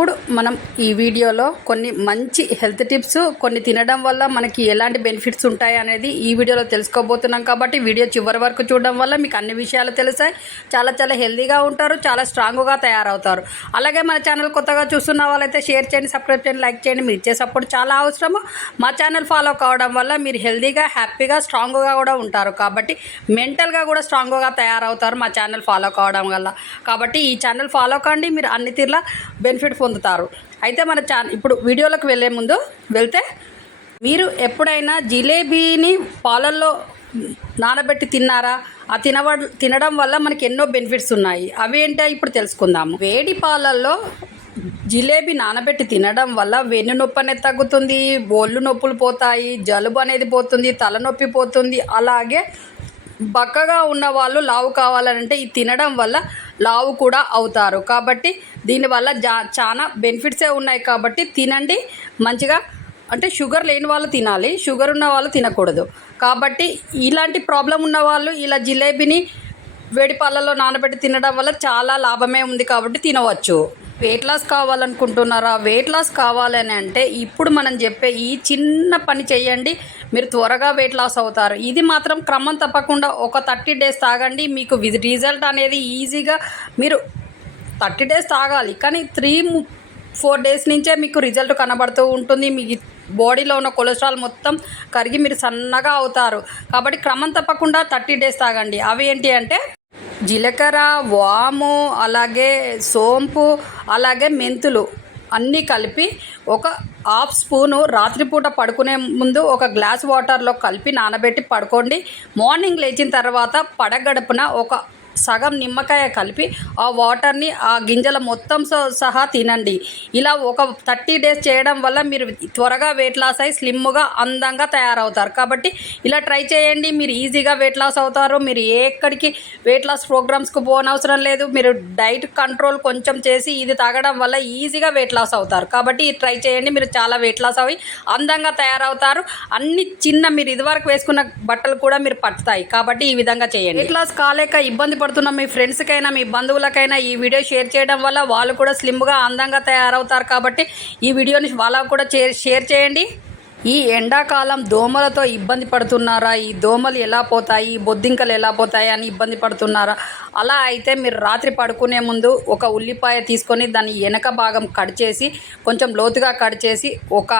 ఇప్పుడు మనం ఈ వీడియోలో కొన్ని మంచి హెల్త్ టిప్స్, కొన్ని తినడం వల్ల మనకి ఎలాంటి బెనిఫిట్స్ ఉంటాయి అనేది ఈ వీడియోలో తెలుసుకోబోతున్నాం. కాబట్టి వీడియో చివరి వరకు చూడడం వల్ల మీకు అన్ని విషయాలు తెలుస్తాయి. చాలా హెల్తీగా ఉంటారు, చాలా స్ట్రాంగ్గా తయారవుతారు. అలాగే మన ఛానల్ కొత్తగా చూస్తున్న వాళ్ళైతే షేర్ చేయండి, సబ్స్క్రైబ్ చేయండి, లైక్ చేయండి. మీరు ఇచ్చే సపోర్ట్ చాలా అవసరము. మా ఛానల్ ఫాలో కావడం వల్ల మీరు హెల్తీగా, హ్యాపీగా, స్ట్రాంగ్గా కూడా ఉంటారు. కాబట్టి మెంటల్గా కూడా స్ట్రాంగ్గా తయారవుతారు మా ఛానల్ ఫాలో కావడం వల్ల. కాబట్టి ఈ ఛానల్ ఫాలో కండి, మీరు అన్ని తీర్ల బెనిఫిట్ పొందుతారు. అయితే మన ఇప్పుడు వీడియోలోకి వెళ్తే మీరు ఎప్పుడైనా జిలేబీని పాలల్లో నానబెట్టి తిన్నారా? ఆ తినడం వల్ల మనకి ఎన్నో బెనిఫిట్స్ ఉన్నాయి. అవి ఏంటో ఇప్పుడు తెలుసుకుందాము. వేడి పాలల్లో జిలేబీ నానబెట్టి తినడం వల్ల వెన్ను నొప్పి అనేది తగ్గుతుంది, ఒళ్ళు నొప్పులు పోతాయి, జలుబు అనేది పోతుంది, తలనొప్పి పోతుంది. అలాగే బక్కగా ఉన్న వాళ్ళు లావు కావాలంటే ఇది తినడం వల్ల లావు కూడా అవుతారు. కాబట్టి దీనివల్ల చాలా బెనిఫిట్సే ఉన్నాయి. కాబట్టి తినండి మంచిగా. అంటే షుగర్ లేని వాళ్ళు తినాలి, షుగర్ ఉన్న వాళ్ళు తినకూడదు. కాబట్టి ఇలాంటి ప్రాబ్లం ఉన్న వాళ్ళు ఇలా జిలేబీని వేడి పాలల్లో నానబెట్టి తినడం వల్ల చాలా లాభమే ఉంది. కాబట్టి తినవచ్చు. వెయిట్ లాస్ కావాలనుకుంటున్నారా? వెయిట్ లాస్ కావాలని అంటే ఇప్పుడు మనం చెప్పే ఈ చిన్న పని చేయండి, మీరు త్వరగా వెయిట్ లాస్ అవుతారు. ఇది మాత్రం క్రమం తప్పకుండా ఒక 30 డేస్ తాగండి. మీకు రిజల్ట్ అనేది ఈజీగా, మీరు 30 డేస్ తాగాలి, కానీ 3-4 డేస్ నుంచే మీకు రిజల్ట్ కనబడుతూ ఉంటుంది. మీ బాడీలో ఉన్న కొలెస్ట్రాల్ మొత్తం కరిగి మీరు సన్నగా అవుతారు. కాబట్టి క్రమం తప్పకుండా 30 డేస్ తాగండి. అవి ఏంటి అంటే జీలకర్ర, వాము, అలాగే సోంపు, అలాగే మెంతులు అన్నీ కలిపి ఒక 1/2 స్పూను రాత్రిపూట పడుకునే ముందు ఒక గ్లాస్ వాటర్లో కలిపి నానబెట్టి పడుకోండి. మార్నింగ్ లేచిన తర్వాత పడగడుపున ఒక సగం నిమ్మకాయ కలిపి ఆ వాటర్ని ఆ గింజల మొత్తం సహా తినండి. ఇలా ఒక 30 డేస్ చేయడం వల్ల మీరు త్వరగా వెయిట్ లాస్ అయ్యి స్లిమ్గా, అందంగా తయారవుతారు. కాబట్టి ఇలా ట్రై చేయండి, మీరు ఈజీగా వెయిట్ లాస్ అవుతారు. మీరు ఎక్కడికి వెయిట్ లాస్ ప్రోగ్రామ్స్కి పోనవసరం లేదు. మీరు డైట్ కంట్రోల్ కొంచెం చేసి ఇది తాగడం వల్ల ఈజీగా వెయిట్ లాస్ అవుతారు. కాబట్టి ఇది ట్రై చేయండి, మీరు చాలా వెయిట్ లాస్ అవి అందంగా తయారవుతారు. అన్ని మీరు ఇదివరకు వేసుకున్న బట్టలు కూడా మీరు పట్టుతాయి. కాబట్టి ఈ విధంగా చేయండి. వెయిట్ లాస్ కాలేక ఇబ్బంది పడుతున్న మీ ఫ్రెండ్స్కైనా, మీ బంధువులకైనా ఈ వీడియో షేర్ చేయడం వల్ల వాళ్ళు కూడా స్లిమ్గా, అందంగా తయారవుతారు. కాబట్టి ఈ వీడియోని వాళ్ళకు కూడా షేర్ చేయండి. ఈ ఎండాకాలం దోమలతో ఇబ్బంది పడుతున్నారా? ఈ దోమలు ఎలా పోతాయి, బొద్దింకలు ఎలా పోతాయి అని ఇబ్బంది పడుతున్నారా? అలా అయితే మీరు రాత్రి పడుకునే ముందు ఒక ఉల్లిపాయ తీసుకొని దాని వెనక భాగం కట్ చేసి, కొంచెం లోతుగా కట్ చేసి, ఒక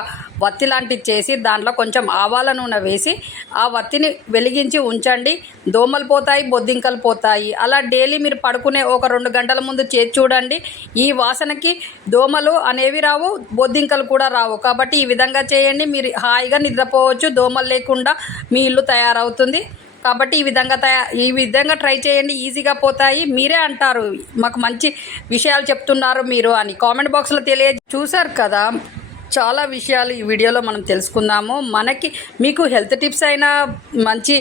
వత్తి లాంటిది చేసి దాంట్లో కొంచెం ఆవాల నూనె వేసి ఆ వత్తిని వెలిగించి ఉంచండి. దోమలు పోతాయి, బొద్దింకలు పోతాయి. అలా డైలీ మీరు పడుకునే ఒక 2 గంటల ముందు చేసి చూడండి. ఈ వాసనకి దోమలు అనేవి రావు, బొద్దింకలు కూడా రావు. కాబట్టి ఈ విధంగా చేయండి, మీరు హాయిగా నిద్రపోవచ్చు. దోమలు లేకుండా మీ ఇల్లు తయారవుతుంది. కాబట్టి ఈ విధంగా ట్రై చేయండి, ఈజీగా పోతాయి. మీరే అంటారు మాకు మంచి విషయాలు చెప్తున్నారు మీరు అని కామెంట్ బాక్స్లో చూశారు కదా. చాలా విషయాలు ఈ వీడియోలో మనం తెలుసుకుందాము. మీకు హెల్త్ టిప్స్ అయినా, మంచి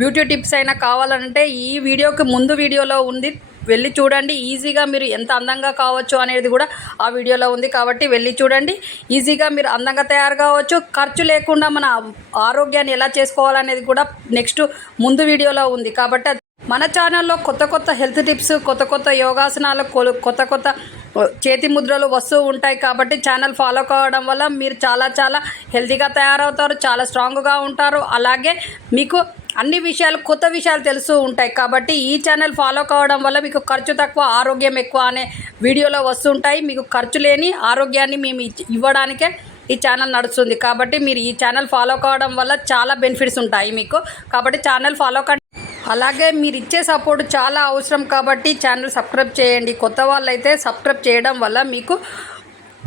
బ్యూటీ టిప్స్ అయినా కావాలంటే ఈ వీడియోకి ముందు వీడియోలో ఉంది, వెళ్ళి చూడండి. ఈజీగా మీరు ఎంత అందంగా కావచ్చు అనేది కూడా ఆ వీడియోలో ఉంది. కాబట్టి వెళ్ళి చూడండి. ఈజీగా మీరు అందంగా తయారు కావచ్చు. ఖర్చు లేకుండా మన ఆరోగ్యాన్ని ఎలా చేసుకోవాలనేది కూడా నెక్స్ట్ ముందు వీడియోలో ఉంది. కాబట్టి మన ఛానల్లో కొత్త హెల్త్ టిప్స్, కొత్త యోగాసనాలు, కొత్త చేతి ముద్రలు వస్తూ ఉంటాయి. కాబట్టి ఛానల్ ఫాలో కావడం వల్ల మీరు చాలా హెల్తీగా తయారవుతారు, చాలా స్ట్రాంగ్గా ఉంటారు. అలాగే మీకు అన్ని విషయాలు, కొత్త విషయాలు తెలుస్తూ ఉంటాయి. కాబట్టి ఈ ఛానల్ ఫాలో కావడం వల్ల మీకు ఖర్చు తక్కువ, ఆరోగ్యం ఎక్కువ అనే వీడియోలో వస్తుంటాయి. మీకు ఖర్చు లేని ఆరోగ్యాన్ని మేము ఇవ్వడానికే ఈ ఛానల్ నడుస్తుంది. కాబట్టి మీరు ఈ ఛానల్ ఫాలో కావడం వల్ల చాలా బెనిఫిట్స్ ఉంటాయి మీకు. కాబట్టి ఛానల్ ఫాలో అలాగే మీరు ఇచ్చే సపోర్ట్ చాలా అవసరం. కాబట్టి ఛానల్ సబ్స్క్రైబ్ చేయండి. కొత్త వాళ్ళైతే సబ్స్క్రైబ్ చేయడం వల్ల మీకు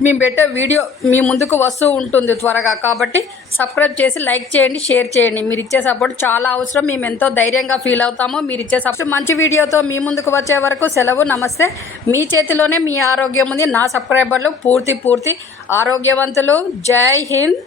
మేము పెట్టే వీడియో మీ ముందుకు వస్తూ ఉంటుంది త్వరగా. కాబట్టి సబ్స్క్రైబ్ చేసి లైక్ చేయండి, షేర్ చేయండి. మీరు ఇచ్చే సపోర్ట్ చాలా అవసరం. మేము ఎంతో ధైర్యంగా ఫీల్ అవుతాము. మీరు ఇచ్చే సపోర్ట్. మంచి వీడియోతో మీ ముందుకు వచ్చే వరకు సెలవు. నమస్తే. మీ చేతిలోనే మీ ఆరోగ్యం ఉంది. నా సబ్స్క్రైబర్లు పూర్తి ఆరోగ్యవంతులు. జై హింద్.